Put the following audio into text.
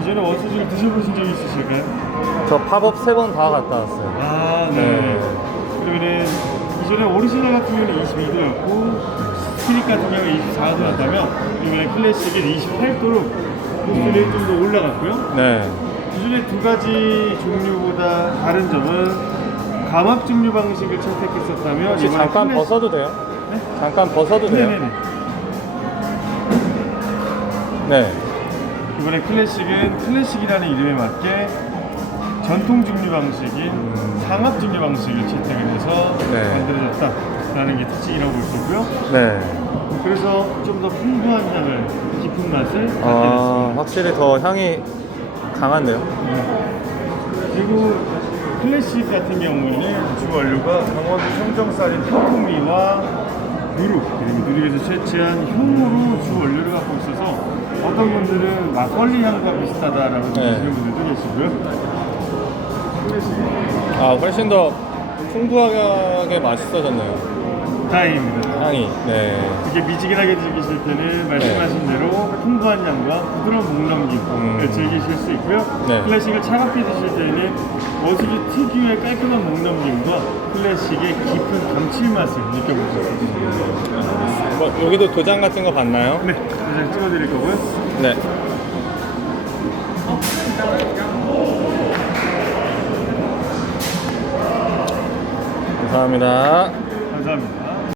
이전에 원소주를 드셔보신 적 있으실까요? 저 팝업 세 번 다 갔다 왔어요. 아, 네. 네. 그러면은 이전에 오리지널 같은 경우는 22도였고 스피릿 같은 경우는 24도였다면 이번에 클래식은 28도로 도수를 좀더 올라갔고요. 네. 기존의 두 가지 종류보다 다른 점은 감압 종류 방식을 선택했었다면 혹시 잠깐 클래식- 벗어도 돼요? 네? 잠깐 벗어도 돼요? 네네네. 네. 이번에 클래식은 클래식이라는 이름에 맞게 전통 중류 방식인 상압 중류 방식을 채택을 해서 네. 만들어졌다라는 게 특징이라고 볼 수 있고요. 네. 그래서 좀 더 풍부한 향을, 깊은 맛을 갖게 아, 됐습니다. 확실히 더 향이 강한데요? 그리고 클래식 같은 경우에는 주 원료가 강원도 청정쌀인 탕콩미와 누룩 그리고 누룩에서 채취한 효모로 주 원료를 갖고 있어서 어떤 분들은 막걸리 향과 비슷하다라고 네. 느끼시는 분들도 계시고요. 아, 훨씬 더 풍부하게 맛있어졌네요. 다행입니다. 향이. 네. 이렇게 미지근하게 즐기실 때는 말씀하신 대로 풍부한 향과 부드러운 목 넘김을 음. 즐기실 수 있고요. 네. 클래식을 차갑게 드실 때는 원수지 특유의 깔끔한 목 넘김과 클래식의 깊은 감칠맛을 느껴보실 수 있습니다. 뭐, 여기도 도장 같은 거 봤나요? 네, 도장 찍어드릴 거고요. 네. 감사합니다.